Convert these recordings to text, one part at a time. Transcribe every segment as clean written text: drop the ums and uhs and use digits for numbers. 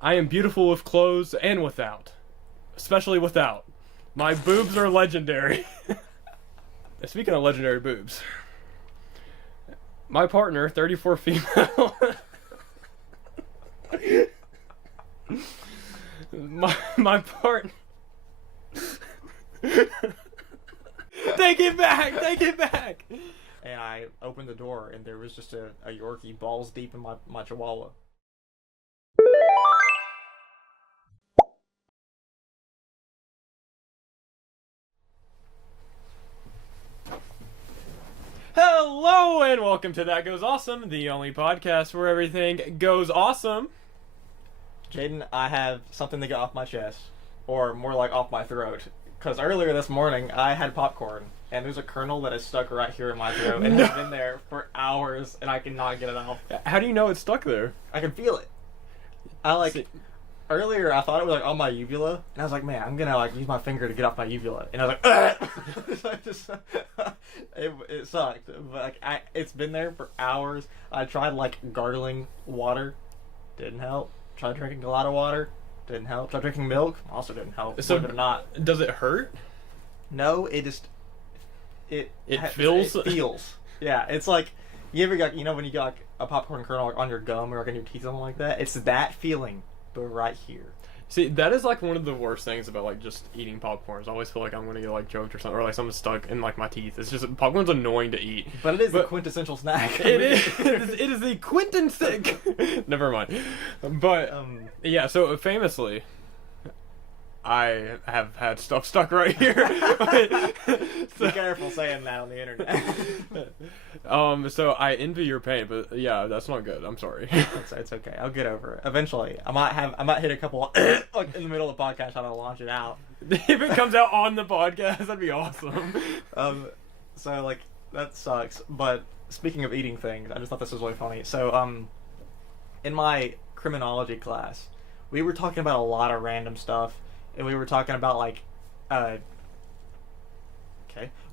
I am beautiful with clothes and without. Especially without. My boobs are legendary. Speaking of legendary boobs. My partner, 34 female. my partner. Take it back! Take it back! And I opened the door, and there was just a Yorkie balls deep in my chihuahua. Hello and welcome to That Goes Awesome, the only podcast where everything goes awesome. Jaden, I have something to get off my chest, or more like off my throat. Because earlier this morning, I had popcorn, and there's a kernel that is stuck right here in my throat, and has been there for hours, and I cannot get it off. How do you know it's stuck there? I can feel it. Earlier I thought it was like on my uvula, and I was like, man, I'm gonna use my finger to get off my uvula, and I was like, it sucked, but it's been there for hours. I tried gargling water, didn't help. Tried drinking a lot of water, didn't help. Tried drinking milk, also didn't help. So believe it or not. Does it hurt? No, it feels. It feels. Yeah, it's like you ever got when you got a popcorn kernel on your gum or on your teeth, something like that. It's that feeling. But right here. See, that is one of the worst things about just eating popcorns. I always feel like I'm gonna get choked or something, or something stuck in my teeth. It's just popcorn's annoying to eat. But it is the quintessential snack. It is. It is the quintessential. Never mind. But yeah. So famously, I have had stuff stuck right here. Be careful saying that on the internet. So I envy your pain, but yeah, that's not good. I'm sorry. It's okay. I'll get over it eventually. I might hit a couple in the middle of the podcast trying to launch it out. If it comes out on the podcast, that'd be awesome. So that sucks. But speaking of eating things, I just thought this was really funny. So in my criminology class, we were talking about a lot of random stuff. And we were talking about we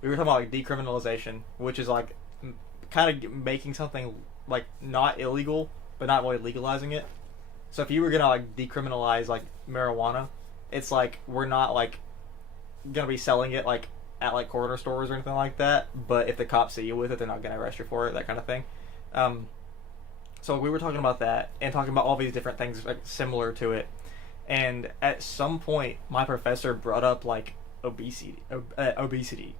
were talking about decriminalization, which is kind of making something not illegal, but not really legalizing it. So if you were gonna decriminalize marijuana, it's we're not gonna be selling it at corner stores or anything like that. But if the cops see you with it, they're not gonna arrest you for it, that kind of thing. So we were talking about that and talking about all these different things similar to it. And at some point, my professor brought up obesity,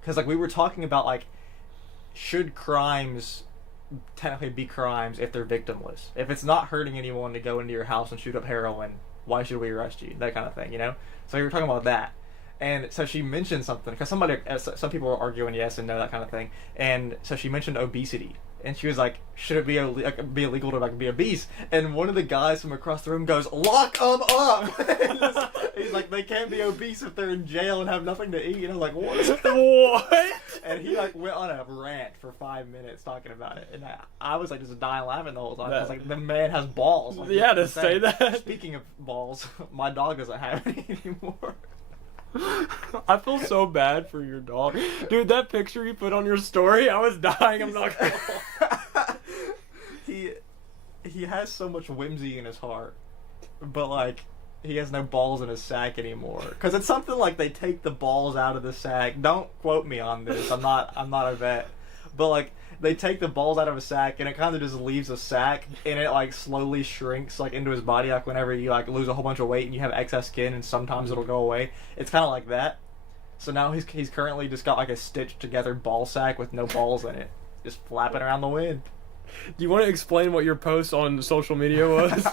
because we were talking about should crimes technically be crimes if they're victimless? If it's not hurting anyone to go into your house and shoot up heroin, why should we arrest you? That kind of thing, So we were talking about that, and so she mentioned something because some people were arguing yes and no, that kind of thing, and so she mentioned obesity. And she was like, should it be illegal to be obese? And one of the guys from across the room goes, lock them up! He's like, they can't be obese if they're in jail and have nothing to eat. And I'm like, what? What? And he went on a rant for 5 minutes talking about it. And I was just dying laughing the whole time. I was like, the man has balls. Yeah, to say that. Speaking of balls, my dog doesn't have any anymore. I feel so bad for your dog. Dude, that picture you put on your story, I was dying. I'm not gonna lie. He has so much whimsy in his heart, but he has no balls in his sack anymore. Because it's something they take the balls out of the sack. Don't quote me on this. I'm not a vet. But they take the balls out of a sack and it kind of just leaves a sack, and it slowly shrinks into his body. Whenever you lose a whole bunch of weight and you have excess skin, and sometimes it'll go away. It's kind of like that. So now he's currently just got a stitched together ball sack with no balls in it, just flapping around the wind. Do you want to explain what your post on social media was?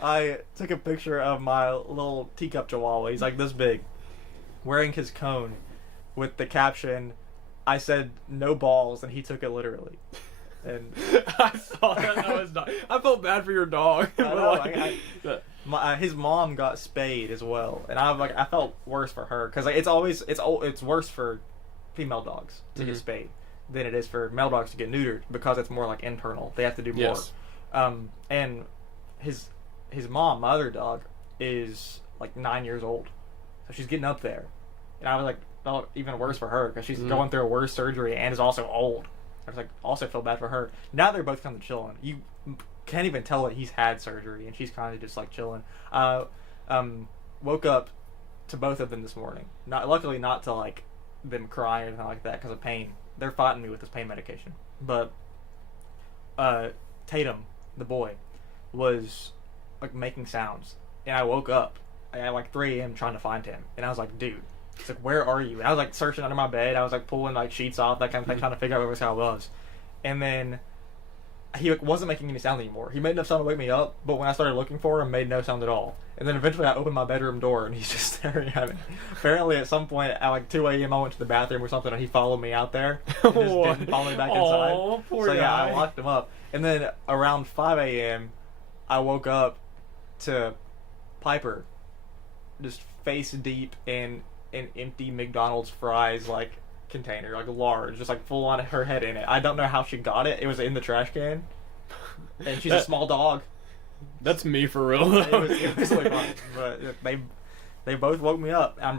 I took a picture of my little teacup chihuahua. He's this big, wearing his cone, with the caption, I said no balls, and he took it literally. And I saw that. That was not. I felt bad for your dog. I know, his mom got spayed as well, and I felt worse for her because it's worse for female dogs to get spayed than it is for male dogs to get neutered, because it's more internal. They have to do more. Yes. And his mom, my other dog, is 9 years old, so she's getting up there, and I was felt even worse for her because she's going through a worse surgery and is also old. I was also feel bad for her. Now they're both kind of chilling. You can't even tell that he's had surgery, and she's kind of just like chilling. Woke up to both of them this morning. Luckily not to like them crying or anything like that because of pain. They're fighting me with this pain medication. But Tatum, the boy, was like making sounds, and I woke up at like 3 a.m. trying to find him, and I was like, dude, it's like, where are you? And I was like searching under my bed. I was like pulling like sheets off, that kind of thing, trying to figure out where I was. And then he wasn't making any sound anymore. He made enough sound to wake me up, but when I started looking for him, made no sound at all. And then eventually I opened my bedroom door, and he's just staring at me. Apparently at some point at like 2 a.m. I went to the bathroom or something, and he followed me out there and just didn't follow me back inside. Oh, poor so guy. yeah, I locked him up. And then around 5 a.m. I woke up to Piper just face deep in an empty McDonald's fries like container, like large, just like full on her head in it. I don't know how she got it. It was in the trash can, and she's a small dog. That's me for real. Though. It was really fun, but they both woke me up. I'm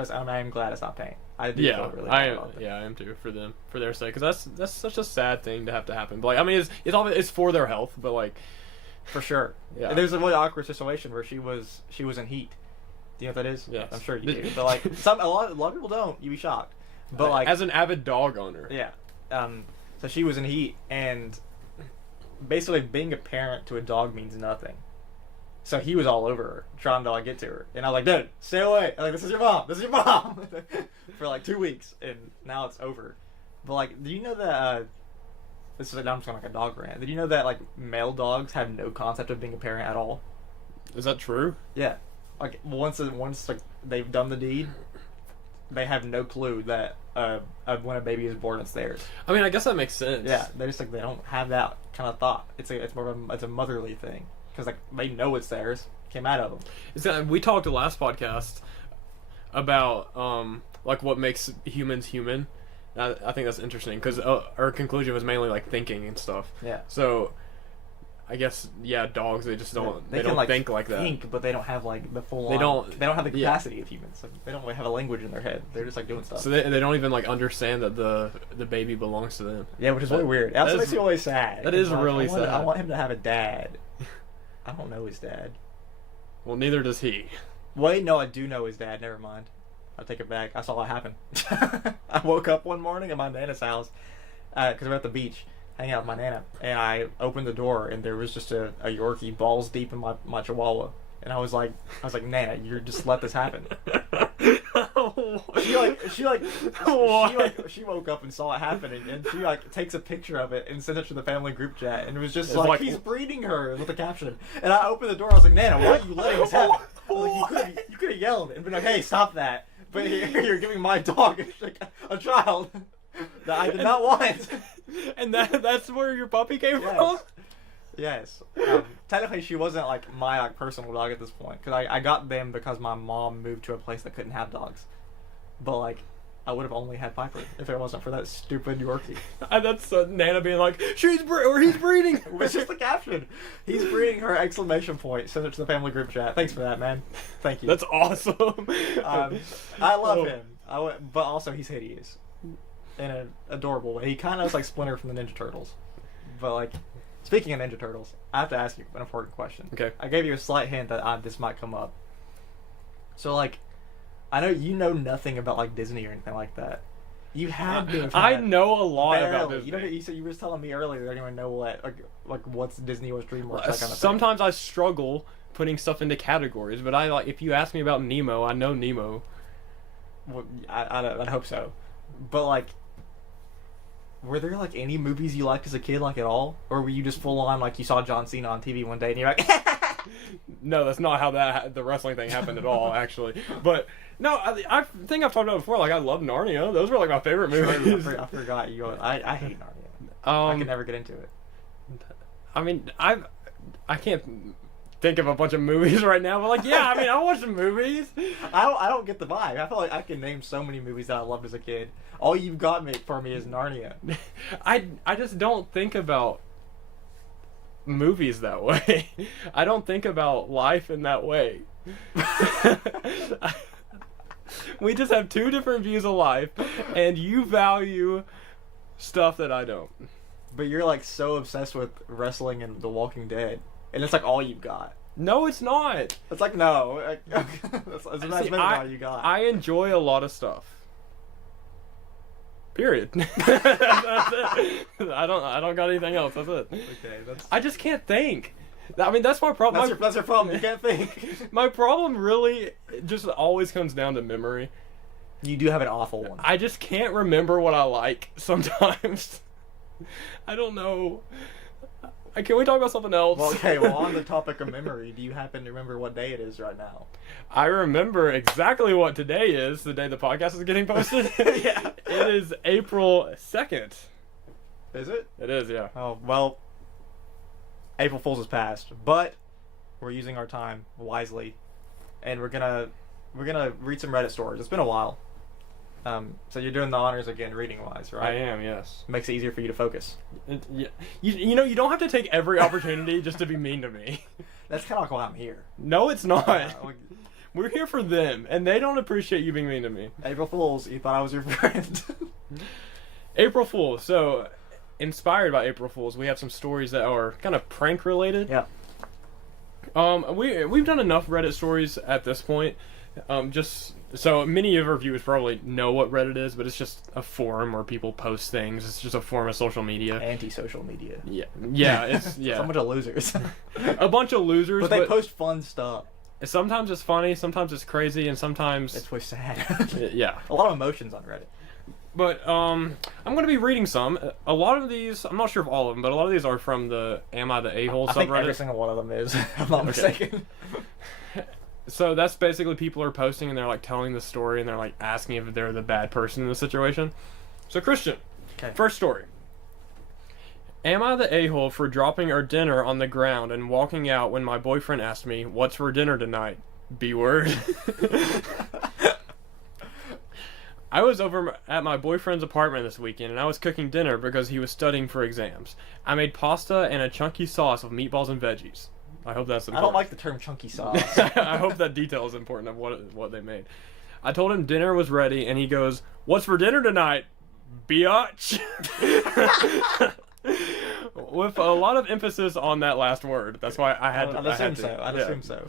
glad it's not pain. I do feel really bad about that. I am too for them, for their sake, because that's such a sad thing to have to happen. But like, I mean, it's for their health, but like, for sure. Yeah. And there's a really awkward situation where she was in heat. Do you know what that is? Yes. I'm sure you do. But like a lot of people don't. You'd be shocked. But like as an avid dog owner. Yeah. So she was in heat, and basically being a parent to a dog means nothing. So he was all over her, trying to like get to her, and I was like, "Dude, stay away! Like, this is your mom. This is your mom." For like 2 weeks, and now it's over. But like, do you know that? This is now I'm just going like a dog rant. Did you know that like male dogs have no concept of being a parent at all? Is that true? Yeah. Like once like they've done the deed, they have no clue that when a baby is born, it's theirs. I mean, I guess that makes sense. Yeah, they just like they don't have that kind of thought. It's more of a motherly thing because like they know it's theirs, came out of them. We talked the last podcast about like what makes humans human. I think that's interesting because our conclusion was mainly like thinking and stuff. Yeah. So I guess dogs they just don't they can, don't like, think like that. Think, but they don't have like the full. They don't have the capacity of humans. Like, they don't really have a language in their head. They're just like doing stuff. So they don't even like understand that the baby belongs to them. Yeah, which is really weird. It also makes me always sad. That is like, really sad. I want him to have a dad. I don't know his dad. Well, neither does he. Wait, no, I do know his dad. Never mind. I'll take it back. I saw it happen. I woke up one morning at my Nana's house because we're at the beach hanging out with my Nana, and I opened the door, and there was just a Yorkie balls deep in my Chihuahua, and I was like, Nana, you just let this happen. She woke up and saw it happening, and she like takes a picture of it and sends it to the family group chat, and it was just like he's breeding her with a caption. And I opened the door, I was like, Nana, why are you letting this happen? I was like, you could have yelled and been like, hey, stop that. But you're giving my dog a child that I did not want. And that's where your puppy came from? Yes. Technically, she wasn't like my like personal dog at this point because I got them because my mom moved to a place that couldn't have dogs. But like, I would have only had Piper if it wasn't for that stupid Yorkie. That's Nana being like, he's breeding. It's just the caption. He's breeding her! Exclamation point. Send it to the family group chat. Thanks for that, man. Thank you. That's awesome. I love him. But also he's hideous in an adorable way. He kind of is like Splinter from the Ninja Turtles. But like, speaking of Ninja Turtles, I have to ask you an important question. Okay. I gave you a slight hint that this might come up. So like, I know you know nothing about like Disney or anything like that. You had to have I know a lot about Disney. Disney. You said you were telling me earlier that I didn't even know what like what's Disney, what's DreamWorks, that kind of Sometimes I struggle putting stuff into categories, but I like if you ask me about Nemo, I know Nemo. thing. Well, I'd hope so. But like, were there like any movies you liked as a kid, like at all, or were you just full on like you saw John Cena on TV one day and you're like? No, that's not how the wrestling thing happened at all, actually. But no, I think I've talked about it before. Like I love Narnia; those were like my favorite movies. I forgot you. I hate Narnia. I can never get into it. I mean, I can't think of a bunch of movies right now, but like, yeah, I mean, I watch some movies. I don't get the vibe. I feel like I can name so many movies that I loved as a kid. All you've got for me is Narnia. I just don't think about movies that way. I don't think about life in that way. We just have two different views of life, and you value stuff that I don't. But you're like so obsessed with wrestling and The Walking Dead. and it's like all you've got. No, it's not. It's like no. That's See, all you got. I enjoy a lot of stuff. Period. That's it. I don't got anything else. That's it. Okay, that's. I just can't think. I mean, that's my problem. That's your problem. You can't think. My problem really just always comes down to memory. You do have an awful one. I just can't remember what I like sometimes. I don't know. Can we talk about something else? Well, okay, well, on the topic of memory, do you happen to remember what day it is right now? I remember exactly what today is, the day the podcast is getting posted. Yeah. It is April 2nd. Is it? It is, yeah. Oh, well, April Fool's is past, but we're using our time wisely, and we're gonna read some Reddit stories. It's been a while. So you're doing the honors again, reading-wise, right? I am, yes. Makes it easier for you to focus. Yeah. You know, you don't have to take every opportunity just to be mean to me. That's kind of like why I'm here. No, it's not. Like, We're here for them, and they don't appreciate you being mean to me. April Fools, you thought I was your friend. April Fools. So, inspired by April Fools, we have some stories that are kind of prank related. Yeah. We've done enough Reddit stories at this point. Just so many of our viewers probably know what Reddit is, but it's just a forum where people post things. It's just a form of social media. Anti-social media. Yeah, it's yeah. It's a bunch of losers. A bunch of losers, but they post fun stuff. Sometimes it's funny, sometimes it's crazy, and sometimes it's way sad. Yeah. A lot of emotions on Reddit. But I'm going to be reading some. A lot of these, I'm not sure if all of them, but a lot of these are from the Am I the A-hole subreddit. I think every single one of them is, if I'm not mistaken. So that's basically people are posting and they're like telling the story and they're like asking if they're the bad person in the situation. So Christian, okay. First First story. Am I the a-hole for dropping our dinner on the ground and walking out when my boyfriend asked me, "What's for dinner tonight?" B-word. I was over at my boyfriend's apartment this weekend and I was cooking dinner because he was studying for exams. I made pasta and a chunky sauce of meatballs and veggies. I hope that's important. I don't like the term chunky sauce. I hope that detail is important of what they made. I told him dinner was ready and he goes, "What's for dinner tonight, biatch?" With a lot of emphasis on that last word. That's why I had to. I'd assume so. I'd assume so.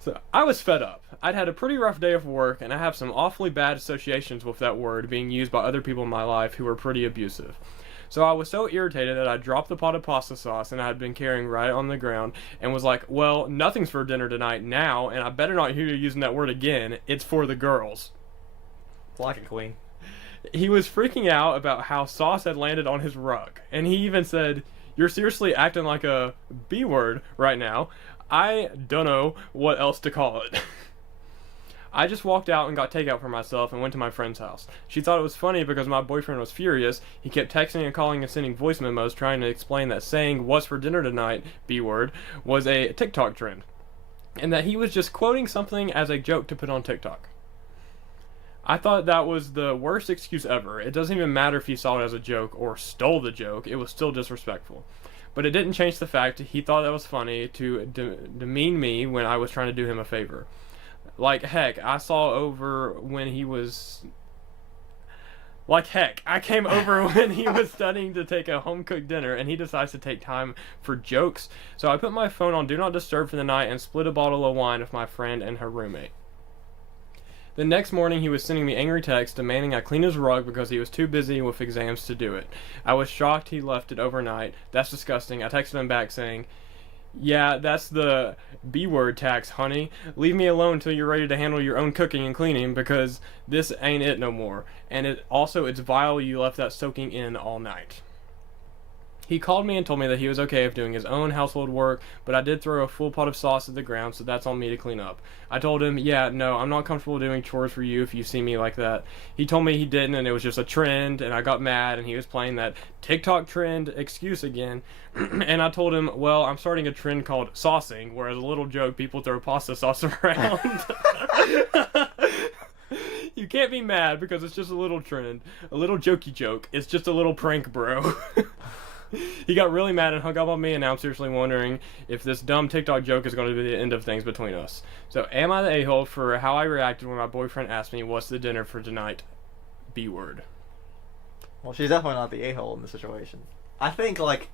So I was fed up. I'd had a pretty rough day of work, and I have some awfully bad associations with that word being used by other people in my life who were pretty abusive. So I was so irritated that I dropped the pot of pasta sauce and I had been carrying right on the ground and was like, "Well, nothing's for dinner tonight now, and I better not hear you using that word again. It's for the girls." Like a queen. He was freaking out about how sauce had landed on his rug, and he even said, "You're seriously acting like a B word right now. I don't know what else to call it." I just walked out and got takeout for myself and went to my friend's house. She thought it was funny because my boyfriend was furious. He kept texting and calling and sending voice memos trying to explain that saying "what's for dinner tonight," B word, was a TikTok trend, and that he was just quoting something as a joke to put on TikTok. I thought that was the worst excuse ever. It doesn't even matter if he saw it as a joke or stole the joke. It was still disrespectful. But it didn't change the fact he thought that was funny to demean me when I was trying to do him a favor. Like heck, I came over when he was studying to take a home-cooked dinner, and he decides to take time for jokes. So I put my phone on Do Not Disturb for the night and split a bottle of wine with my friend and her roommate. The next morning, he was sending me angry texts demanding I clean his rug because he was too busy with exams to do it. I was shocked he left it overnight. That's disgusting. I texted him back saying, "Yeah, that's the B-word tax, honey. Leave me alone until you're ready to handle your own cooking and cleaning because this ain't it no more. And it's vile you left that soaking in all night." He called me and told me that he was okay with doing his own household work, but I did throw a full pot of sauce at the ground, so that's on me to clean up. I told him, "Yeah, no, I'm not comfortable doing chores for you if you see me like that." He told me he didn't and it was just a trend, and I got mad and he was playing that TikTok trend excuse again. And I told him, "Well, I'm starting a trend called saucing, where as a little joke people throw pasta sauce around." You can't be mad because it's just a little trend, a little jokey joke. It's just a little prank, bro. He got really mad and hung up on me, and now I'm seriously wondering if this dumb TikTok joke is going to be the end of things between us. So, am I the a-hole for how I reacted when my boyfriend asked me what's the dinner for tonight? B-word. Well, she's definitely not the a-hole in this situation. I think, like,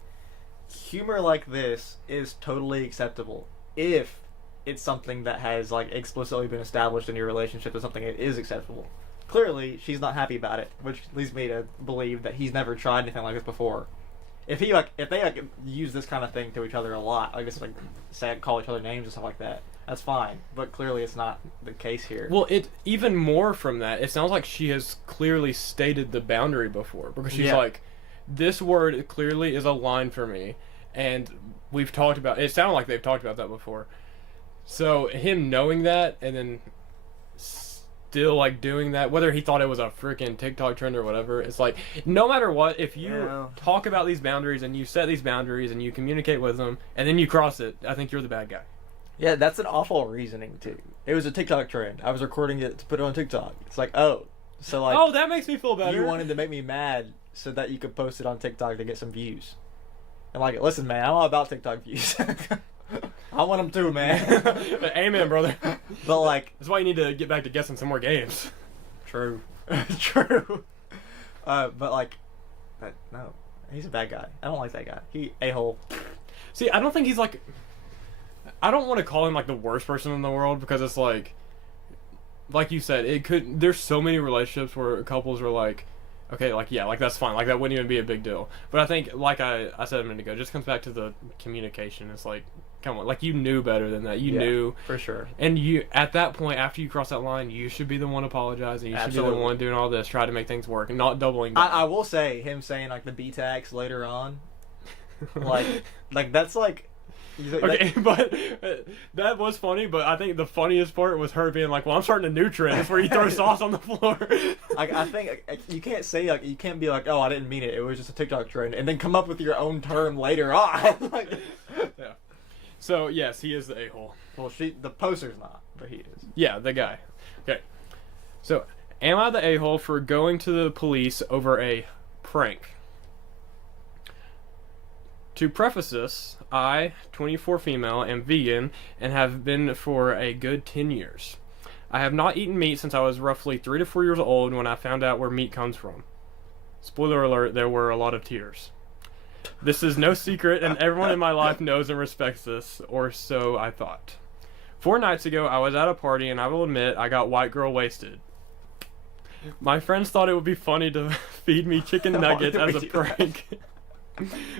humor like this is totally acceptable if it's something that has like explicitly been established in your relationship as something that is acceptable. Clearly, she's not happy about it, which leads me to believe that he's never tried anything like this before. If they use this kind of thing to each other a lot, like this, like say call each other names and stuff like that, that's fine. But clearly, it's not the case here. Well, it even more from that. It sounds like she has clearly stated the boundary before, because she's like, this word clearly is a line for me, and we've talked about. It sounded like they've talked about that before. So him knowing that and then still like doing that, whether he thought it was a freaking TikTok trend or whatever, it's like no matter what, if you talk about these boundaries and you set these boundaries and you communicate with them and then you cross it, I think you're the bad guy. Yeah, that's an awful reasoning too. It was a TikTok trend. I was recording it to put it on TikTok. It's like, oh, so like, oh, that makes me feel better. You wanted to make me mad so that you could post it on TikTok to get some views. And like, listen, man, I'm all about TikTok views. I want them too, man. Amen, brother. But like, that's why you need to get back to guessing some more games. True. True. But like, no, he's a bad guy. I don't like that guy. He a-hole. See, I don't think he's like. I don't want to call him like the worst person in the world, because it's like you said, it could. There's so many relationships where couples are like, okay, like yeah, like that's fine, like that wouldn't even be a big deal. But I think, like I said a minute ago, it just comes back to the communication. It's like, come on, like you knew better than that. You knew for sure. And you, at that point, after you cross that line, you should be the one apologizing. You should be the one doing all this, try to make things work, and not doubling down. I will say, him saying like the B-tax later on, like that's like. Okay, but that was funny, but I think the funniest part was her being like, well, I'm starting a new trend. It's where you throw sauce on the floor. I think you can't say, like, you can't be like, oh, I didn't mean it. It was just a TikTok trend. And then come up with your own term later on. Like, yeah. So, yes, he is the a-hole. Well, the poster's not, but he is. Yeah, the guy. Okay. So, am I the a-hole for going to the police over a prank? To preface this, I, 24 female, am vegan and have been for a good 10 years. I have not eaten meat since I was roughly 3 to 4 years old when I found out where meat comes from. Spoiler alert, there were a lot of tears. This is no secret, and everyone in my life knows and respects this, or so I thought. 4 nights ago, I was at a party, and I will admit I got white girl wasted. My friends thought it would be funny to feed me chicken nuggets as a prank.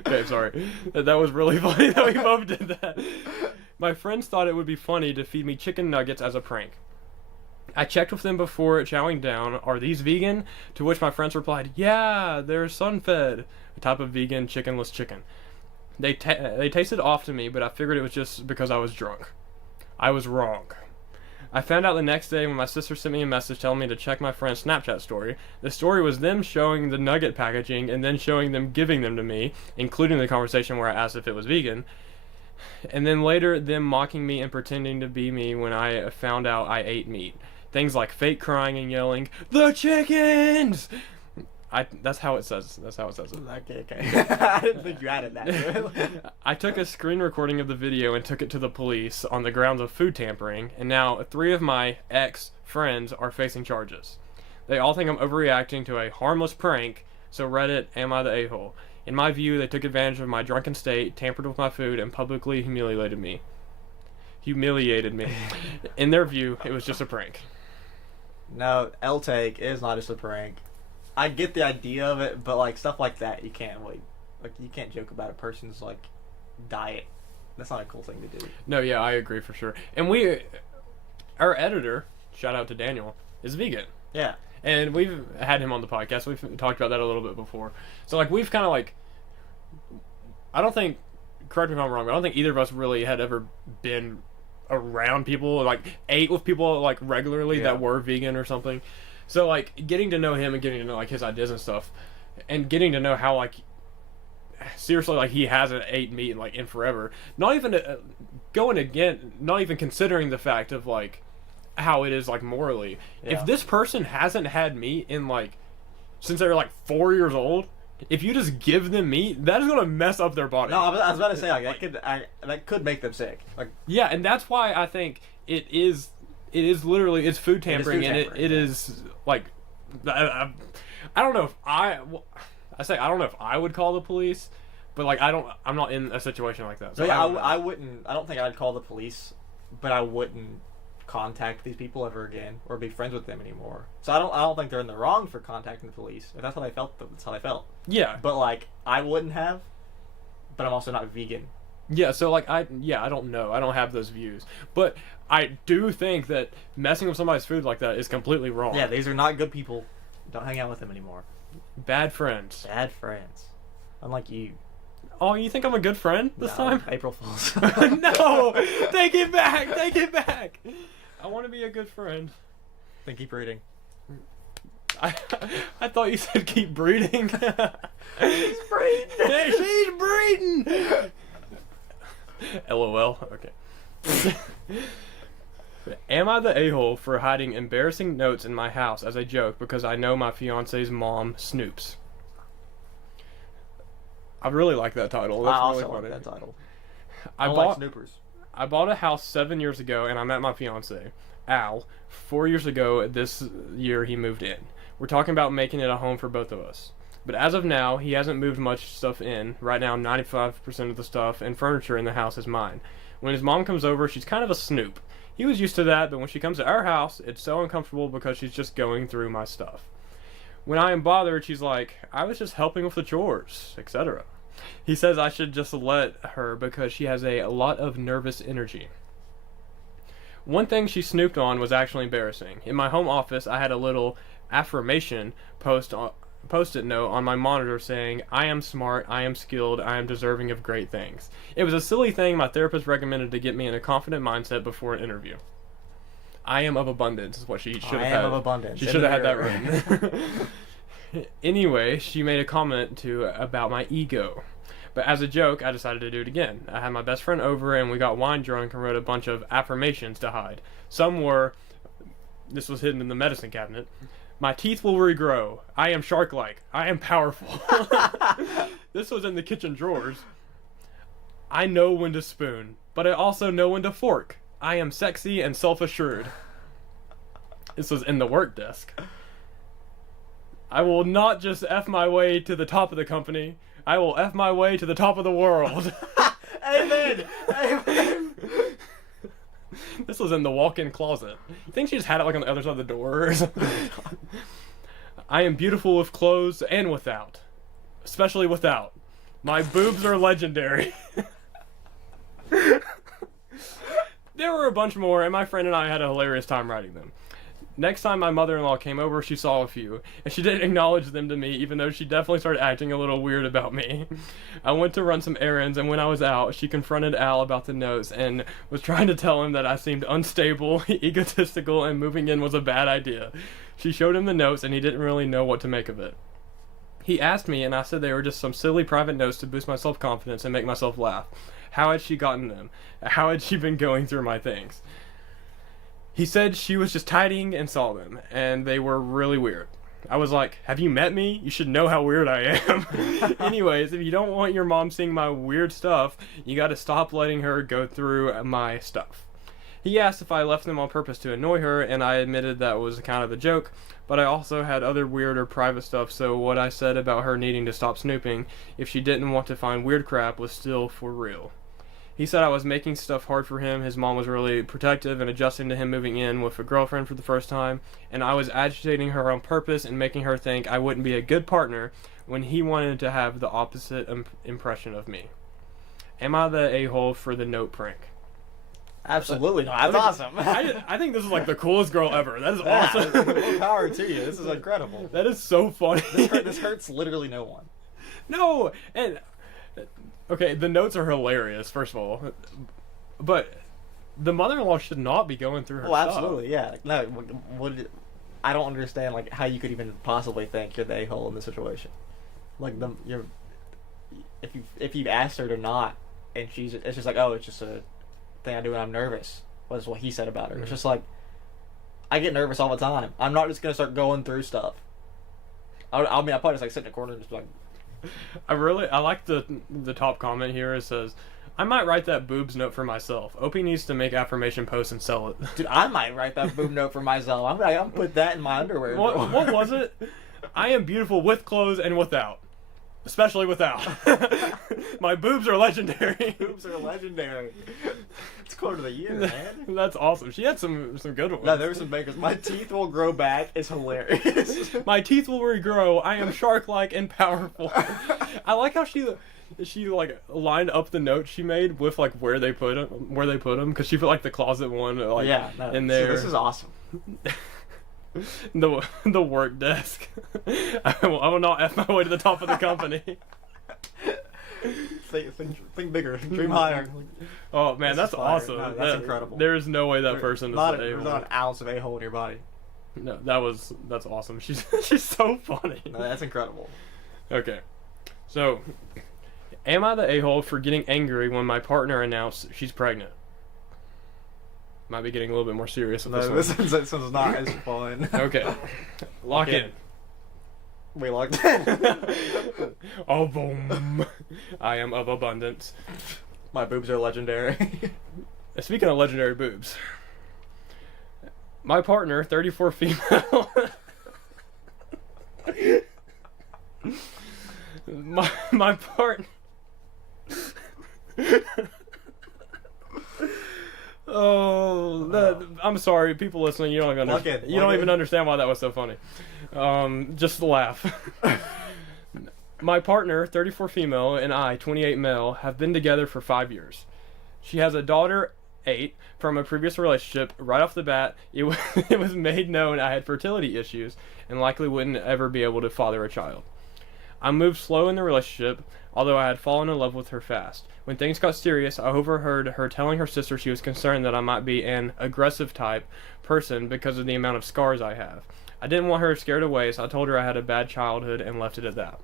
Okay, sorry. That was really funny that we both did that. My friends thought it would be funny to feed me chicken nuggets as a prank. I checked with them before chowing down, are these vegan? To which my friends replied, yeah, they're sun-fed, a type of vegan chickenless chicken. They tasted off to me, but I figured it was just because I was drunk. I was wrong. I found out the next day when my sister sent me a message telling me to check my friend's Snapchat story. The story was them showing the nugget packaging and then showing them giving them to me, including the conversation where I asked if it was vegan. And then later, them mocking me and pretending to be me when I found out I ate meat. Things like fake crying and yelling, "The chickens!" That's how it says. That's how it says it. Okay. I didn't think you added that. I took a screen recording of the video and took it to the police on the grounds of food tampering, and now 3 of my ex-friends are facing charges. They all think I'm overreacting to a harmless prank, so Reddit, am I the a-hole? In my view, they took advantage of my drunken state, tampered with my food, and publicly humiliated me. In their view, it was just a prank. No, L-take is not just a prank. I get the idea of it, but like stuff like that, you can't you can't joke about a person's like diet. That's not a cool thing to do. No, yeah, I agree for sure. And our editor, shout out to Daniel, is vegan. Yeah. And we've had him on the podcast. We've talked about that a little bit before. So like we've kind of like, I don't think, correct me if I'm wrong, but I don't think either of us really had ever been around people, like ate with people like regularly that were vegan or something. So, like, getting to know him and getting to know, like, his ideas and stuff, and getting to know how, like, seriously, like, he hasn't ate meat, like, in forever. Not even, not even considering the fact of, like, how it is, like, morally. Yeah. If this person hasn't had meat in, like, since they were, like, 4 years old, if you just give them meat, that is going to mess up their body. No, I was about to say, like, that could make them sick. Like, yeah, and that's why I think it is literally, it's food tampering, and it is like, I don't know if I don't know if I would call the police, But like I'm not in a situation like that. So So yeah, I don't know. I wouldn't. I don't think I'd call the police, but I wouldn't contact these people ever again or be friends with them anymore. So I don't think they're in the wrong for contacting the police. If that's how they felt, that's how they felt. Yeah. But like I wouldn't have. But I'm also not vegan. Yeah, so like I don't know. I don't have those views. But I do think that messing with somebody's food like that is completely wrong. Yeah, these are not good people. Don't hang out with them anymore. Bad friends. Bad friends. Unlike you. Oh, you think I'm a good friend this No, time? April Fools. No! Take it back! Take it back! I want to be a good friend. Then keep reading. I thought you said keep breeding. She's breeding. Hey, she's breeding! LOL. Okay. Am I the a-hole for hiding embarrassing notes in my house as a joke because I know my fiance's mom snoops? I really like that title. That's I also really funny. like that title. I like bought snoopers. I bought a house 7 years ago and I met my fiance, Al. 4 years ago this year he moved in. We're talking about making it a home for both of us. But as of now, he hasn't moved much stuff in. Right now, 95% of the stuff and furniture in the house is mine. When his mom comes over, she's kind of a snoop. He was used to that, but when she comes to our house, it's so uncomfortable because she's just going through my stuff. When I am bothered, she's like, I was just helping with the chores, etc. He says I should just let her because she has a lot of nervous energy. One thing she snooped on was actually embarrassing. In my home office, I had a little affirmation post-it note on my monitor saying, I am smart, I am skilled, I am deserving of great things. It was a silly thing my therapist recommended to get me in a confident mindset before an interview. I am of abundance is what she should have had. I am of abundance. She should have had that written. Anyway, she made a comment about my ego. But as a joke, I decided to do it again. I had my best friend over and we got wine drunk and wrote a bunch of affirmations to hide. Some were, this was hidden in the medicine cabinet, my teeth will regrow. I am shark-like. I am powerful. This was in the kitchen drawers. I know when to spoon, but I also know when to fork. I am sexy and self-assured. This was in the work desk. I will not just F my way to the top of the company. I will F my way to the top of the world. Amen. Amen. This was in the walk-in closet. You think she just had it like on the other side of the door or something? I am beautiful with clothes and without. Especially without. My boobs are legendary. There were a bunch more, and my friend and I had a hilarious time writing them. Next time my mother-in-law came over, she saw a few, and she didn't acknowledge them to me, even though she definitely started acting a little weird about me. I went to run some errands, and when I was out, she confronted Al about the notes and was trying to tell him that I seemed unstable, egotistical, and moving in was a bad idea. She showed him the notes, and he didn't really know what to make of it. He asked me, and I said they were just some silly private notes to boost my self-confidence and make myself laugh. How had she gotten them? How had she been going through my things? He said she was just tidying and saw them, and they were really weird. I was like, have you met me? You should know how weird I am. Anyways, if you don't want your mom seeing my weird stuff, you gotta stop letting her go through my stuff. He asked if I left them on purpose to annoy her, and I admitted that was kind of a joke, but I also had other weird or private stuff, so what I said about her needing to stop snooping if she didn't want to find weird crap was still for real. He said I was making stuff hard for him, his mom was really protective and adjusting to him moving in with a girlfriend for the first time, and I was agitating her on purpose and making her think I wouldn't be a good partner when he wanted to have the opposite impression of me. Am I the a-hole for the note prank? Absolutely not. That's awesome. I think this is like the coolest girl ever. That is Yeah, awesome. more power to you. This is incredible. That is so funny. This hurts literally no one. No, and okay, the notes are hilarious, first of all, but the mother-in-law should not be going through her Well, stuff. absolutely, yeah. No, I don't understand like how you could even possibly think you're the a-hole in this situation. Like if you've asked her to not, and it's just like, oh, it's just a thing I do when I'm nervous. Was what he said about her. Mm-hmm. It's just like I get nervous all the time. I'm not just gonna start going through stuff. I mean, I probably just like sit in a corner and just be like. I like the top comment here. It says, I might write that boobs note for myself. Opie needs to make affirmation posts and sell it. Dude, I might write that boob note for myself. I'm gonna put that in my underwear. What was it? I am beautiful with clothes and without. especially without. My boobs are legendary. Boobs are legendary. It's quote of the year, man. That's awesome. She had some good ones. No, there were some bangers. My teeth will grow back is hilarious. My teeth will regrow. I am shark-like and powerful. I like how she like lined up the notes she made with like where they put them because she put like the closet one like in there. So this is awesome. The work desk. I will not F my way to the top of the company. Think bigger, dream higher. Oh man, that's awesome. No, that's incredible. There is no way that person is there's not an ounce of a-hole in your body. No, that's awesome. She's so funny. No, that's incredible. Okay, so am I the a-hole for getting angry when my partner announced she's pregnant? Might be getting a little bit more serious with this one. This one's not as fun. Okay, lock in. We locked in. Oh boom! I am of abundance. My boobs are legendary. Speaking of legendary boobs, my partner, 34 female. my partner. I'm sorry, people listening. You don't even understand why that was so funny. Just laugh. My partner, 34 female, and I, 28 male, have been together for 5 years. She has a daughter, 8, from a previous relationship. Right off the bat, it was made known I had fertility issues and likely wouldn't ever be able to father a child. I moved slow in the relationship, although I had fallen in love with her fast. When things got serious, I overheard her telling her sister she was concerned that I might be an aggressive type person because of the amount of scars I have. I didn't want her scared away, so I told her I had a bad childhood and left it at that.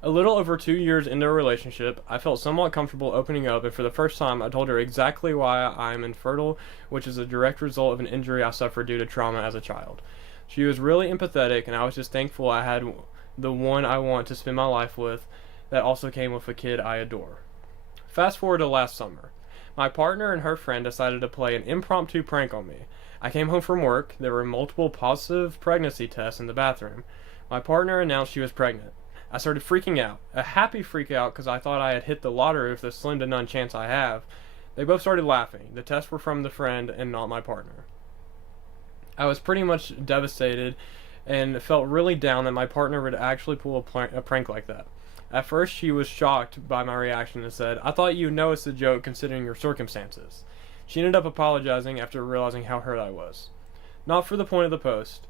A little over 2 years into a relationship, I felt somewhat comfortable opening up, and for the first time, I told her exactly why I am infertile, which is a direct result of an injury I suffered due to trauma as a child. She was really empathetic, and I was just thankful I had the one I want to spend my life with that also came with a kid I adore. Fast forward to last summer. My partner and her friend decided to play an impromptu prank on me. I came home from work. There were multiple positive pregnancy tests in the bathroom. My partner announced she was pregnant. I started freaking out. A happy freak out because I thought I had hit the lottery with the slim to none chance I have. They both started laughing. The tests were from the friend and not my partner. I was pretty much devastated and felt really down that my partner would actually pull a prank like that. At first, she was shocked by my reaction and said, "I thought you know it's a joke considering your circumstances." She ended up apologizing after realizing how hurt I was. Now for the point of the post.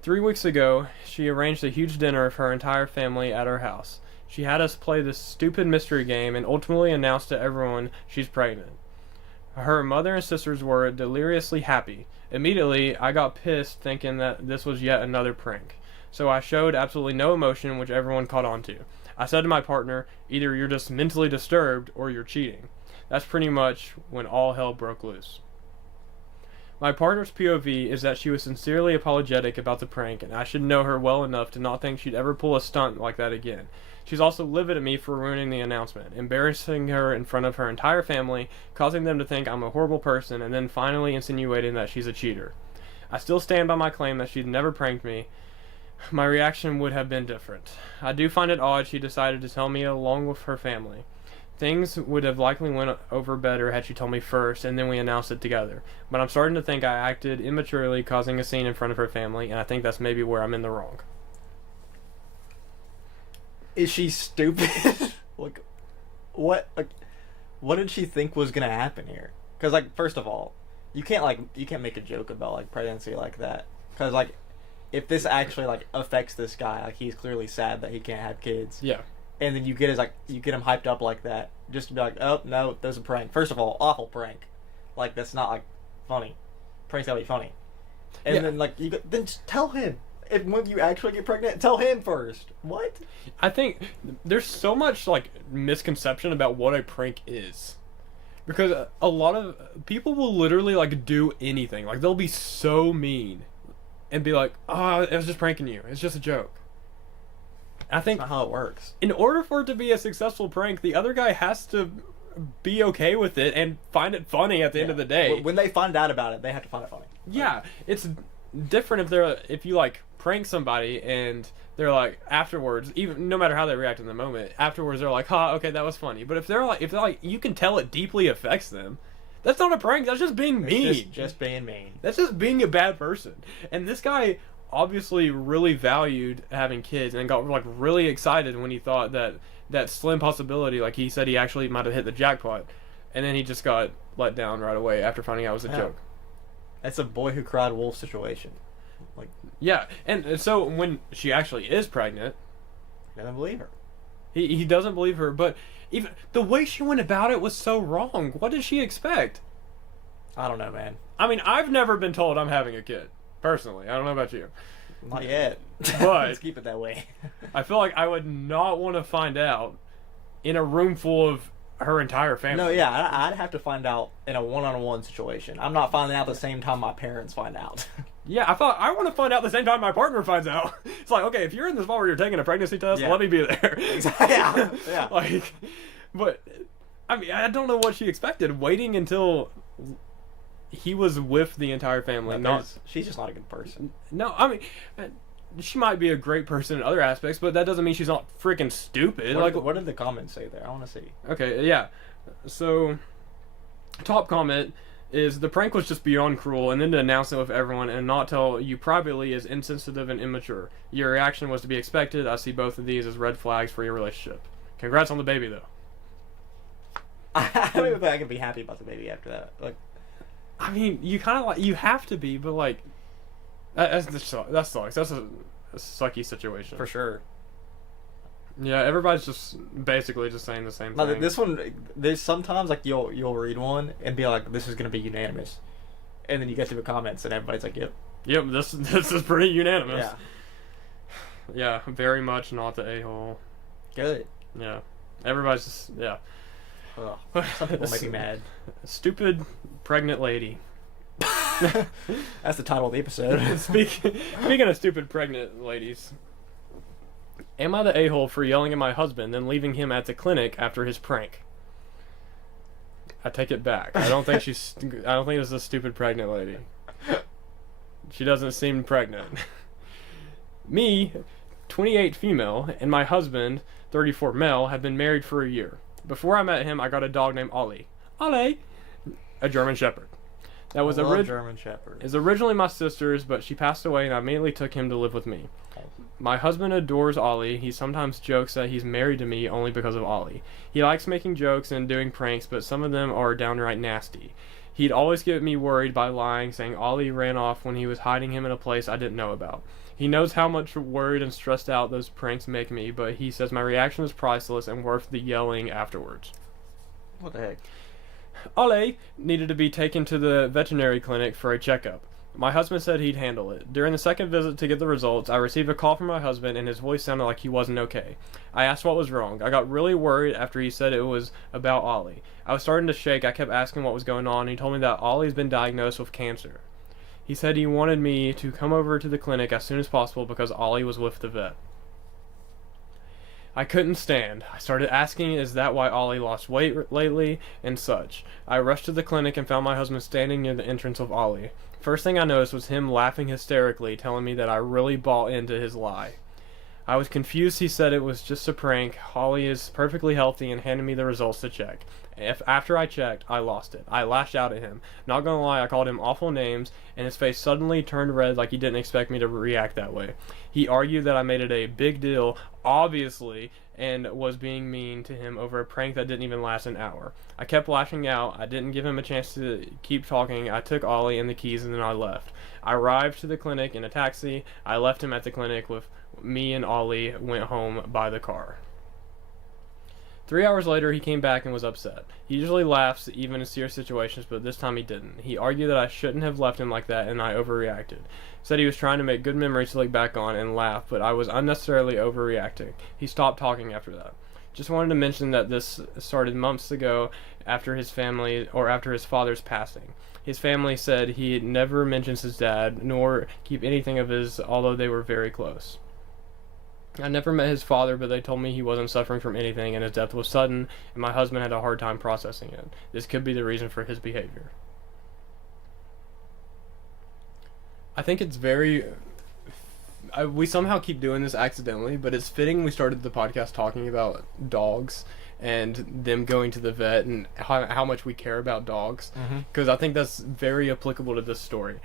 3 weeks ago, she arranged a huge dinner of her entire family at her house. She had us play this stupid mystery game and ultimately announced to everyone she's pregnant. Her mother and sisters were deliriously happy. Immediately, I got pissed thinking that this was yet another prank. So I showed absolutely no emotion, which everyone caught on to. I said to my partner, either you're just mentally disturbed or you're cheating. That's pretty much when all hell broke loose. My partner's POV is that she was sincerely apologetic about the prank, and I should know her well enough to not think she'd ever pull a stunt like that again. She's also livid at me for ruining the announcement, embarrassing her in front of her entire family, causing them to think I'm a horrible person, and then finally insinuating that she's a cheater. I still stand by my claim that she'd never pranked me. My reaction would have been different. I do find it odd she decided to tell me along with her family. Things would have likely went over better had she told me first, and then we announced it together. But I'm starting to think I acted immaturely, causing a scene in front of her family, and I think that's maybe where I'm in the wrong. Is she stupid? What did she think was gonna happen here? Because first of all, you can't make a joke about pregnancy like that. Because if this actually affects this guy, he's clearly sad that he can't have kids. Yeah. And then you get him hyped up like that, just to be like, oh no, there's a prank. First of all, awful prank. That's not funny. Prank's gotta be funny. And yeah. Then just tell him. If when you actually get pregnant, tell him first. What? I think there's so much misconception about what a prank is. Because a lot of people will literally do anything. They'll be so mean and be like, "Oh, I was just pranking you. It's just a joke." I think that's not how it works. In order for it to be a successful prank, the other guy has to be okay with it and find it funny at the end of the day. When they find out about it, they have to find it funny. Yeah, different if you like prank somebody and they're like afterwards, even no matter how they react in the moment, afterwards they're like, "Ha, okay, that was funny." But if they're like, you can tell it deeply affects them. That's not a prank. That's just being mean. Just being mean. That's just being a bad person. And this guy obviously really valued having kids and got like really excited when he thought that slim possibility, like he said, he actually might have hit the jackpot, and then he just got let down right away after finding out it was a joke. That's a boy who cried wolf situation. Like, yeah, and so when she actually is pregnant, he doesn't believe her. He doesn't believe her, but even the way she went about it was so wrong. What did she expect? I don't know, man. I mean, I've never been told I'm having a kid, personally. I don't know about you. Not yet. But let's keep it that way. I feel like I would not want to find out in a room full of her entire family. No, yeah, I'd have to find out in a one-on-one situation. I'm not finding out the same time my parents find out. Yeah, I want to find out the same time my partner finds out. It's like, okay, if you're in the spot where you're taking a pregnancy test, let me be there. Exactly. Yeah. Like, but I mean, I don't know what she expected. Waiting until he was with the entire family. She's just not a good person. No, I mean, she might be a great person in other aspects, but that doesn't mean she's not freaking stupid. What did the comments say there? I want to see. Okay, yeah. So, top comment is the prank was just beyond cruel, and then to announce it with everyone and not tell you privately is insensitive and immature. Your reaction was to be expected. I see both of these as red flags for your relationship. Congrats on the baby, though. I don't even think I can be happy about the baby after that. Like, I mean, you kind of like, you have to be, but like, that sucks. That's a sucky situation for sure. Yeah, everybody's just basically just saying the same thing. This one, there's sometimes like you'll read one and be like, this is gonna be unanimous, and then you get to the comments and everybody's like, yep, this is pretty unanimous. Yeah, yeah, very much not the a-hole. Good. Yeah, everybody's just Ugh. Some people make me mad. Stupid pregnant lady. That's the title of the episode. Speaking of stupid pregnant ladies. Am I the a-hole for yelling at my husband, then leaving him at the clinic after his prank? I take it back. I don't think it's a stupid pregnant lady. She doesn't seem pregnant. Me, 28 female, and my husband, 34 male, have been married for a year. Before I met him, I got a dog named Ollie. Ollie! A German Shepherd. That was German Shepherd. Is originally my sister's, but she passed away and I immediately took him to live with me. My husband adores Ollie. He sometimes jokes that he's married to me only because of Ollie. He likes making jokes and doing pranks, but some of them are downright nasty. He'd always get me worried by lying, saying Ollie ran off when he was hiding him in a place I didn't know about. He knows how much worried and stressed out those pranks make me, but he says my reaction is priceless and worth the yelling afterwards. What the heck? Ollie needed to be taken to the veterinary clinic for a checkup. My husband said he'd handle it. During the second visit to get the results, I received a call from my husband and his voice sounded like he wasn't okay. I asked what was wrong. I got really worried after he said it was about Ollie. I was starting to shake. I kept asking what was going on and he told me that Ollie's been diagnosed with cancer. He said he wanted me to come over to the clinic as soon as possible because Ollie was with the vet. I couldn't stand. I started asking, is that why Ollie lost weight lately, and such. I rushed to the clinic and found my husband standing near the entrance with Ollie. First thing I noticed was him laughing hysterically, telling me that I really bought into his lie. I was confused. He said it was just a prank. Ollie is perfectly healthy and handed me the results to check. After I checked, I lost it. I lashed out at him. Not gonna lie, I called him awful names, and his face suddenly turned red like he didn't expect me to react that way. He argued that I made it a big deal, obviously, and was being mean to him over a prank that didn't even last an hour. I kept lashing out. I didn't give him a chance to keep talking. I took Ollie and the keys and then I left. I arrived to the clinic in a taxi. I left him at the clinic with me and Ollie went home by the car. 3 hours later, he came back and was upset. He usually laughs, even in serious situations, but this time he didn't. He argued that I shouldn't have left him like that, and I overreacted. Said he was trying to make good memories to look back on and laugh, but I was unnecessarily overreacting. He stopped talking after that. Just wanted to mention that this started months ago after his father's passing. His family said he never mentions his dad, nor keep anything of his, although they were very close. I never met his father, but they told me he wasn't suffering from anything and his death was sudden, and my husband had a hard time processing it. This could be the reason for his behavior. I think it's very. We somehow keep doing this accidentally, but it's fitting we started the podcast talking about dogs and them going to the vet and how much we care about dogs, because I think that's very applicable to this story.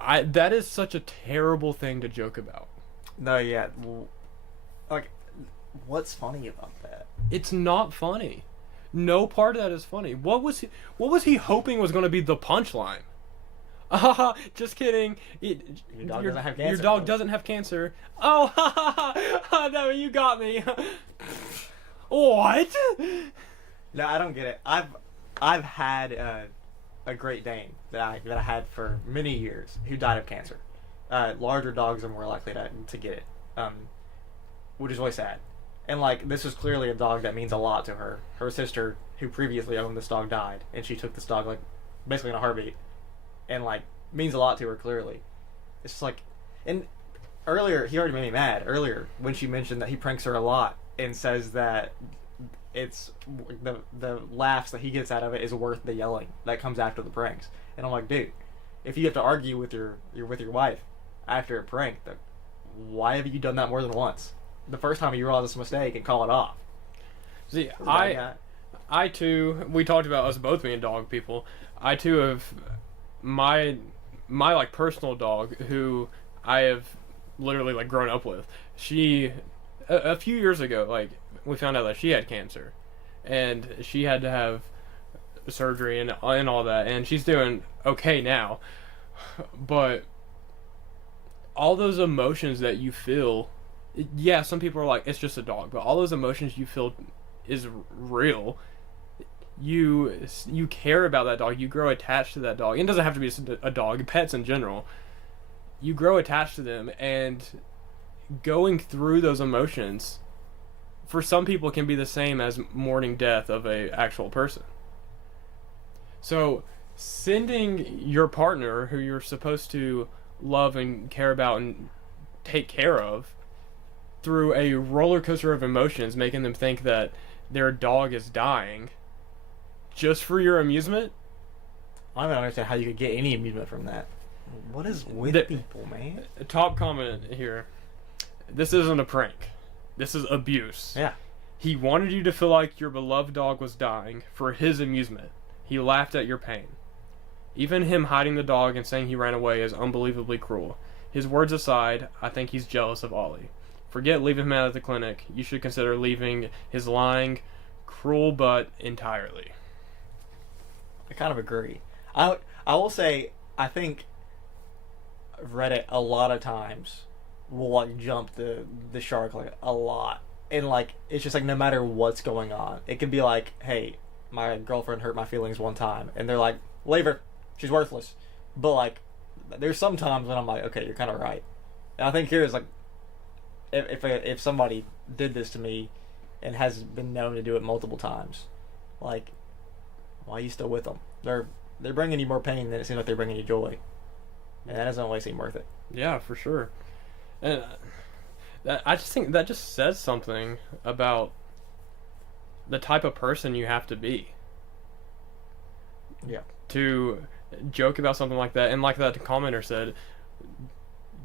That is such a terrible thing to joke about. No, yeah. Like, what's funny about that? It's not funny. No part of that is funny. What was he hoping was going to be the punchline? Just kidding. Your dog doesn't have cancer. Your dog doesn't have cancer. Oh, no, you got me. What? No, I don't get it. I've had a Great Dane that I had for many years who died of cancer. Larger dogs are more likely to get it, which is really sad. And like, this is clearly a dog that means a lot to her. Her sister, who previously owned this dog, died, and she took this dog like basically in a heartbeat, and like means a lot to her clearly. It's just like, and earlier he already made me mad. Earlier when she mentioned that he pranks her a lot and says that it's the laughs that he gets out of it is worth the yelling that comes after the pranks. And I'm like, dude, if you have to argue with your wife after a prank, why have you done that more than once? The first time you realize it's a mistake and call it off. See, I too, we talked about us both being dog people. I too have my like personal dog who I have literally like grown up with. She a few years ago, like, we found out that she had cancer, and she had to have surgery and all that, and she's doing okay now. But all those emotions that you feel, yeah, some people are like, it's just a dog, but all those emotions you feel is real. You care about that dog. You grow attached to that dog. It doesn't have to be a dog. Pets in general. You grow attached to them, and going through those emotions, for some people, can be the same as mourning death of a actual person. So, sending your partner, who you're supposed to love and care about and take care of, through a roller coaster of emotions, making them think that their dog is dying, just for your amusement? I don't understand how you could get any amusement from that. What is with people, man? Top comment here. This isn't a prank. This is abuse. Yeah. He wanted you to feel like your beloved dog was dying for his amusement. He laughed at your pain. Even him hiding the dog and saying he ran away is unbelievably cruel. His words aside, I think he's jealous of Ollie. Forget leaving him out at the clinic. You should consider leaving his lying, cruel butt entirely. I kind of agree. I will say, I think Reddit a lot of times will like jump the shark like a lot. And like, it's just like, no matter what's going on, it can be like, hey, my girlfriend hurt my feelings one time, and they're like, leave her, she's worthless. But like, there's some times when I'm like, okay, you're kind of right. And I think here is like, if somebody did this to me and has been known to do it multiple times, like, why are you still with them? They're bringing you more pain than it seems like they're bringing you joy, and that doesn't always seem worth it. Yeah, for sure. And I just think that just says something about the type of person you have to be. Yeah. To joke about something like that, and like that commenter said,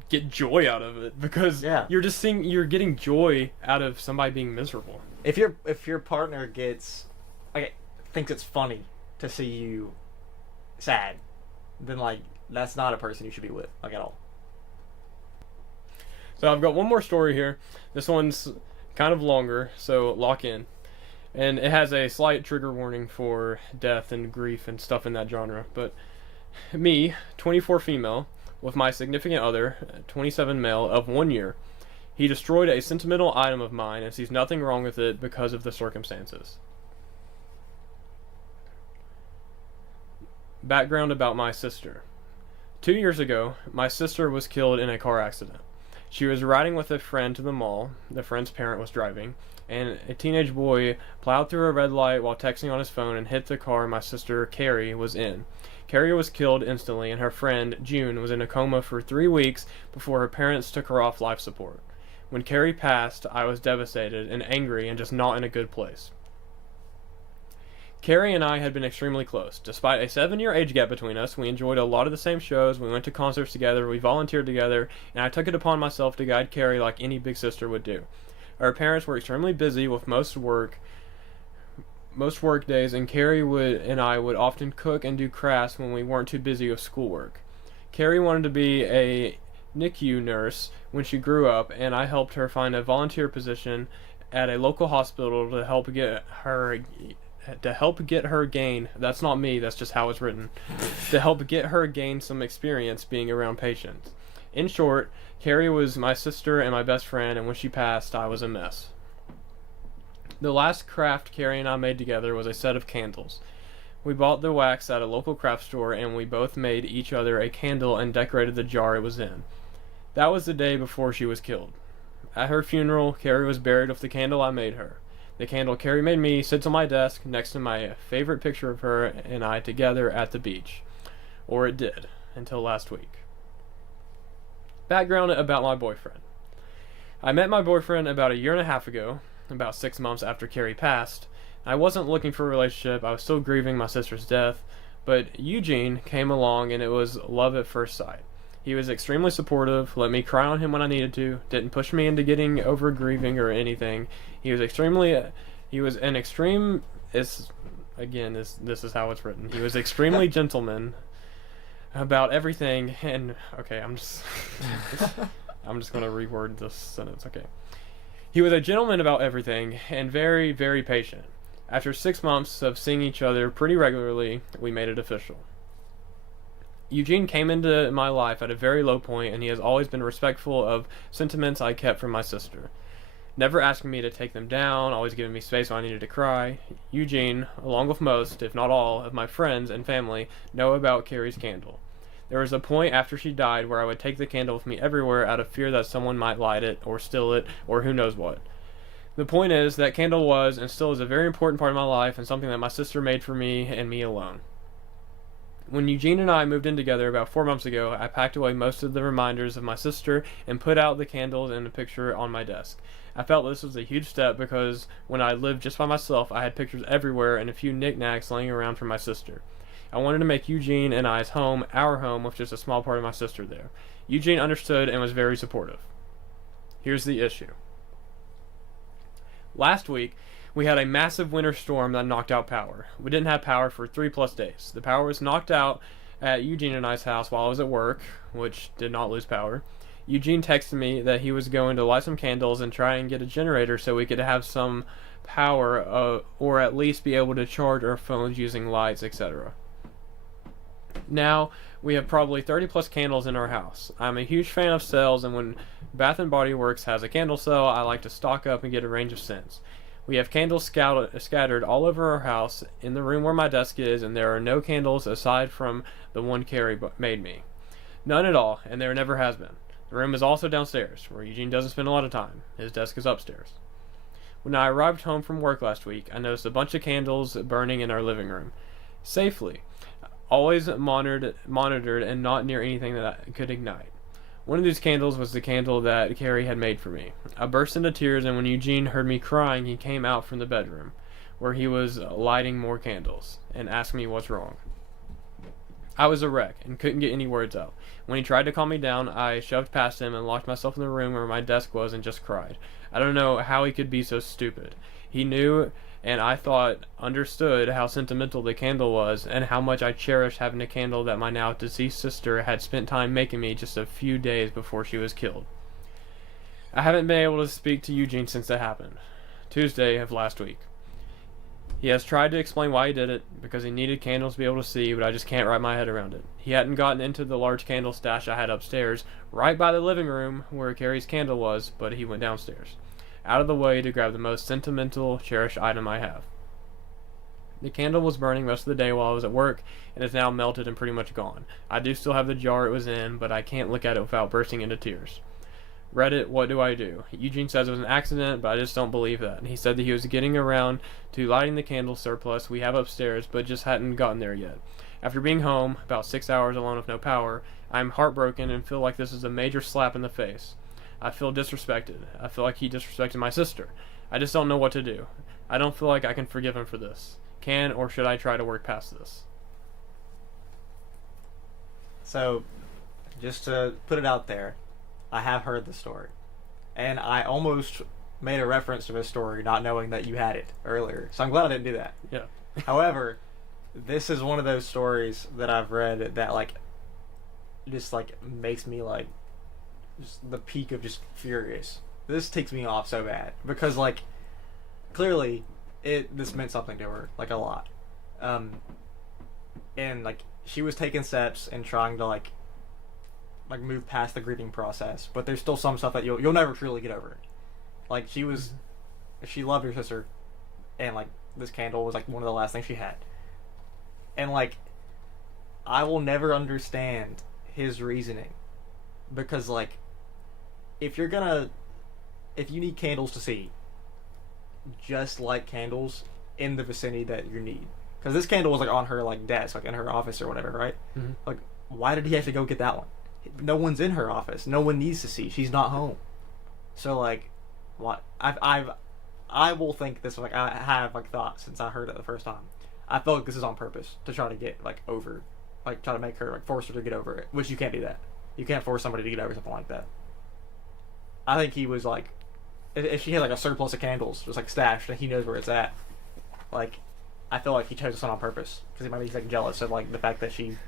get joy out of it, because you're getting joy out of somebody being miserable. If your partner thinks it's funny to see you sad, then like, that's not a person you should be with, like, at all. So I've got one more story here. This one's kind of longer, so lock in. And it has a slight trigger warning for death and grief and stuff in that genre. But me, 24 female, with my significant other, 27 male, of 1 year. He destroyed a sentimental item of mine and sees nothing wrong with it because of the circumstances. Background about my sister. 2 years ago, my sister was killed in a car accident. She was riding with a friend to the mall. The friend's parent was driving, and a teenage boy plowed through a red light while texting on his phone and hit the car my sister, Carrie, was in. Carrie was killed instantly, and her friend, June, was in a coma for 3 weeks before her parents took her off life support. When Carrie passed, I was devastated and angry and just not in a good place. Carrie and I had been extremely close. Despite a 7-year age gap between us, we enjoyed a lot of the same shows, we went to concerts together, we volunteered together, and I took it upon myself to guide Carrie like any big sister would do. Our parents were extremely busy with most work days, and Carrie and I would often cook and do crafts when we weren't too busy with schoolwork. Carrie wanted to be a NICU nurse when she grew up, and I helped her find a volunteer position at a local hospital to help get her gain, that's not me, that's just how it's written, to help get her gain some experience being around patients. In short, Carrie was my sister and my best friend, and when she passed, I was a mess. The last craft Carrie and I made together was a set of candles. We bought the wax at a local craft store, and we both made each other a candle and decorated the jar it was in. That was the day before she was killed. At her funeral, Carrie was buried with the candle I made her. The candle Carrie made me sits on my desk next to my favorite picture of her and I together at the beach. Or it did, until last week. Background about my boyfriend. I met my boyfriend about a year and a half ago, about 6 months after Carrie passed. I wasn't looking for a relationship, I was still grieving my sister's death, but Eugene came along and it was love at first sight. He was extremely supportive, let me cry on him when I needed to, didn't push me into getting over grieving or anything. He was an extreme, this is how it's written. He was extremely gentleman about everything, and, okay, I'm just going to reword this sentence, okay. He was a gentleman about everything, and very, very patient. After 6 months of seeing each other pretty regularly, we made it official. Eugene came into my life at a very low point, and he has always been respectful of sentiments I kept from my sister. Never asking me to take them down, always giving me space when I needed to cry. Eugene, along with most, if not all, of my friends and family, know about Carrie's candle. There was a point after she died where I would take the candle with me everywhere out of fear that someone might light it, or steal it, or who knows what. The point is, that candle was, and still is, a very important part of my life, and something that my sister made for me, and me alone. When Eugene and I moved in together about 4 months ago, I packed away most of the reminders of my sister and put out the candles and a picture on my desk. I felt this was a huge step because when I lived just by myself, I had pictures everywhere and a few knickknacks laying around for my sister. I wanted to make Eugene and I's home our home with just a small part of my sister there. Eugene understood and was very supportive. Here's the issue. Last week, we had a massive winter storm that knocked out power. We didn't have power for 3+ days. The power was knocked out at Eugene and I's house while I was at work, which did not lose power. Eugene texted me that he was going to light some candles and try and get a generator so we could have some power, or at least be able to charge our phones using lights, etc. Now, we have probably 30+ candles in our house. I'm a huge fan of sales, and when Bath & Body Works has a candle sale, I like to stock up and get a range of scents. We have candles scattered all over our house, in the room where my desk is, and there are no candles aside from the one Carrie made me. None at all, and there never has been. The room is also downstairs, where Eugene doesn't spend a lot of time. His desk is upstairs. When I arrived home from work last week, I noticed a bunch of candles burning in our living room. Safely. Always monitored and not near anything that could ignite. One of these candles was the candle that Carrie had made for me. I burst into tears, and when Eugene heard me crying, he came out from the bedroom, where he was lighting more candles, and asked me what's wrong. I was a wreck, and couldn't get any words out. When he tried to calm me down, I shoved past him and locked myself in the room where my desk was and just cried. I don't know how he could be so stupid. He knew, and I thought understood, how sentimental the candle was, and how much I cherished having a candle that my now deceased sister had spent time making me just a few days before she was killed. I haven't been able to speak to Eugene since it happened, Tuesday of last week. He has tried to explain why he did it, because he needed candles to be able to see, but I just can't wrap my head around it. He hadn't gotten into the large candle stash I had upstairs, right by the living room where Carrie's candle was, but he went downstairs, out of the way to grab the most sentimental, cherished item I have. The candle was burning most of the day while I was at work, and is now melted and pretty much gone. I do still have the jar it was in, but I can't look at it without bursting into tears. Reddit, what do I do? Eugene says it was an accident, but I just don't believe that. He said that he was getting around to lighting the candle surplus we have upstairs, but just hadn't gotten there yet. After being home, about 6 hours alone with no power, I am heartbroken and feel like this is a major slap in the face. I feel disrespected. I feel like he disrespected my sister. I just don't know what to do. I don't feel like I can forgive him for this. Can or should I try to work past this? So, just to put it out there, I have heard the story. And I almost made a reference to this story not knowing that you had it earlier. So I'm glad I didn't do that. Yeah. However, this is one of those stories that I've read that, like, just, like, makes me, like, just the peak of just furious. This takes me off so bad. Because, like, clearly, this meant something to her, like, a lot. And, like, she was taking steps and trying to, like move past the grieving process, but there's still some stuff that you'll never truly get over. Like, she loved her sister, and, like, this candle was, like, one of the last things she had. And, like, I will never understand his reasoning, because, like, if you need candles to see, just light candles in the vicinity that you need. Because this candle was, like, on her, like, desk, like, in her office or whatever, right? Mm-hmm. Like, why did he have to go get that one? No one's in her office. No one needs to see. She's not home. So, like, what? I will think this, like, I have, like, thought since I heard it the first time. I feel like this is on purpose to try to get, like, over, like, try to make her, like, force her to get over it. Which you can't do that. You can't force somebody to get over something like that. I think he was, like, if she had, like, a surplus of candles, just, like, stashed, and he knows where it's at, like, I feel like he chose this one on purpose because he might be, like, jealous of, like, the fact that she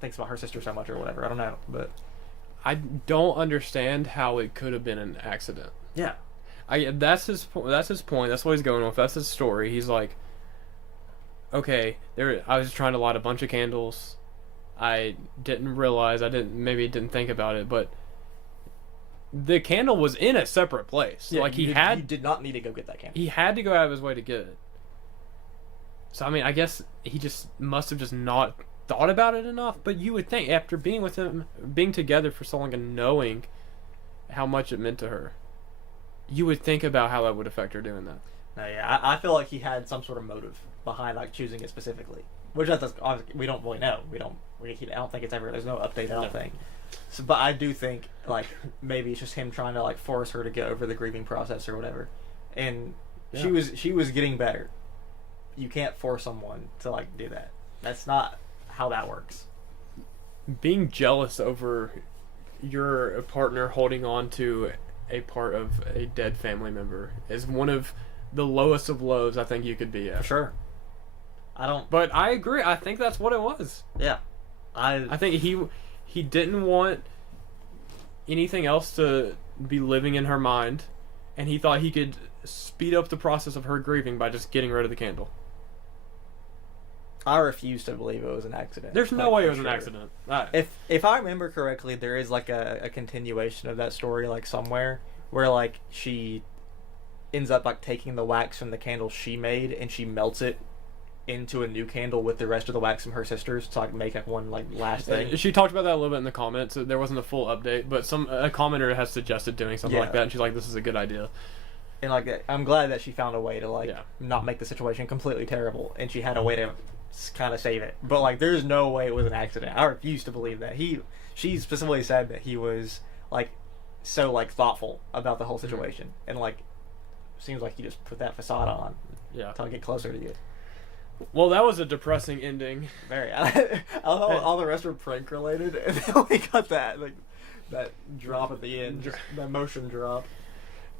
thinks about her sister so much or whatever. I don't know, but I don't understand how it could have been an accident. Yeah, that's his point. That's what he's going with. That's his story. He's like, okay, I was trying to light a bunch of candles. I didn't realize. Maybe didn't think about it, but the candle was in a separate place. Yeah, like, you did not need to go get that candle. He had to go out of his way to get it. So, I mean, I guess he just must have just not thought about it enough. But you would think, after being with him, being together for so long and knowing how much it meant to her, you would think about how that would affect her doing that. No, yeah, I feel like he had some sort of motive behind, like, choosing it specifically, which we don't really know. I don't think it's ever. There's no update. I don't think. So, but I do think, like, maybe it's just him trying to, like, force her to get over the grieving process or whatever. And she was getting better. You can't force someone to, like, do that. That's not how that works. Being jealous over your partner holding on to a part of a dead family member is one of the lowest of lows I think you could be at. For sure. But I agree. I think that's what it was. Yeah. I think he didn't want anything else to be living in her mind, and he thought he could speed up the process of her grieving by just getting rid of the candle. I refuse to believe it was an accident. There's no way it was an accident. If I remember correctly, there is, like, a continuation of that story, like, somewhere where, like, she ends up, like, taking the wax from the candle she made and she melts it into a new candle with the rest of the wax from her sister's to, like, make up one, like, last thing. She talked about that a little bit in the comments. So there wasn't a full update, but a commenter has suggested doing something like that, and she's like, "This is a good idea." And, like, I'm glad that she found a way to, like, not make the situation completely terrible, and she had a way to kind of save it. But, like, there's no way it was an accident. I refuse to believe that. She specifically said that he was, like, so, like, thoughtful about the whole situation, and, like, seems like he just put that facade on to get closer to you. Well, that was a depressing ending. Very. I love how all the rest were prank related, and then we got that, like, that drop at the end, just the emotion drop.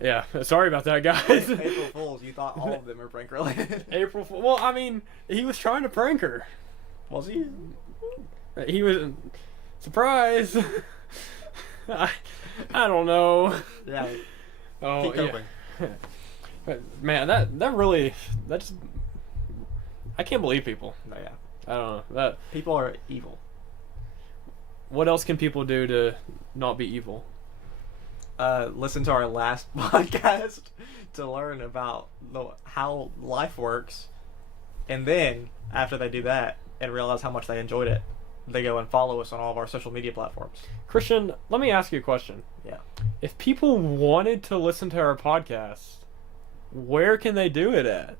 Yeah, sorry about that, guys. April Fools, you thought all of them were prank related. April Fool. Well, I mean, he was trying to prank her. Was he? He was. Surprise! I don't know. Yeah. Oh, keep coping. Yeah. But, man, that really, that just, I can't believe people. No, yeah. I don't know. That people are evil. What else can people do to not be evil? Listen to our last podcast to learn about how life works, and then after they do that and realize how much they enjoyed it, they go and follow us on all of our social media platforms. Christian, let me ask you a question. Yeah. If people wanted to listen to our podcast, where can they do it at?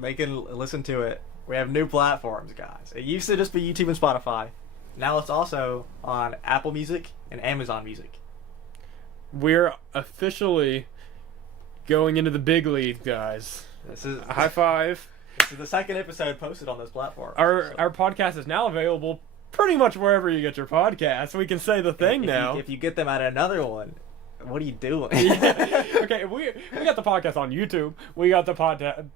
They can listen to it. We have new platforms, guys. It used to just be YouTube and Spotify. Now it's also on Apple Music and Amazon Music. We're officially going into the big league, guys. This is high five. This is the second episode posted on this platform. Our podcast is now available pretty much wherever you get your podcasts. We can say the thing now. If you get them at another one, what are you doing? Okay, we got the podcast on YouTube. We got the podcast.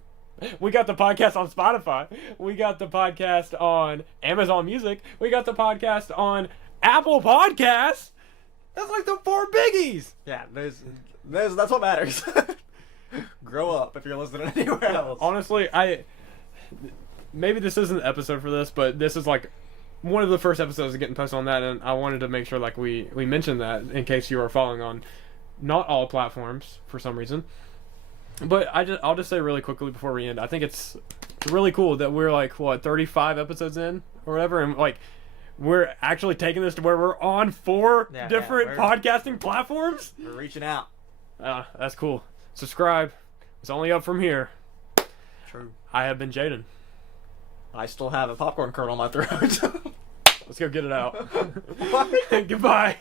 We got the podcast on Spotify. We got the podcast on Amazon Music. We got the podcast on Apple Podcasts. That's like the 4 biggies. Yeah, that's what matters. Grow up if you're listening anywhere else. Honestly, maybe this isn't the episode for this, but this is like one of the first episodes getting posted on that, and I wanted to make sure like we mentioned that in case you are following on not all platforms for some reason. But I'll just say really quickly before we end, I think it's really cool that we're like 35 episodes in or whatever, and like we're actually taking this to where we're on 4 different podcasting platforms. We're reaching out. That's cool. Subscribe. It's only up from here. True. I have been Jaden. I still have a popcorn kernel in my throat. Let's go get it out. Goodbye.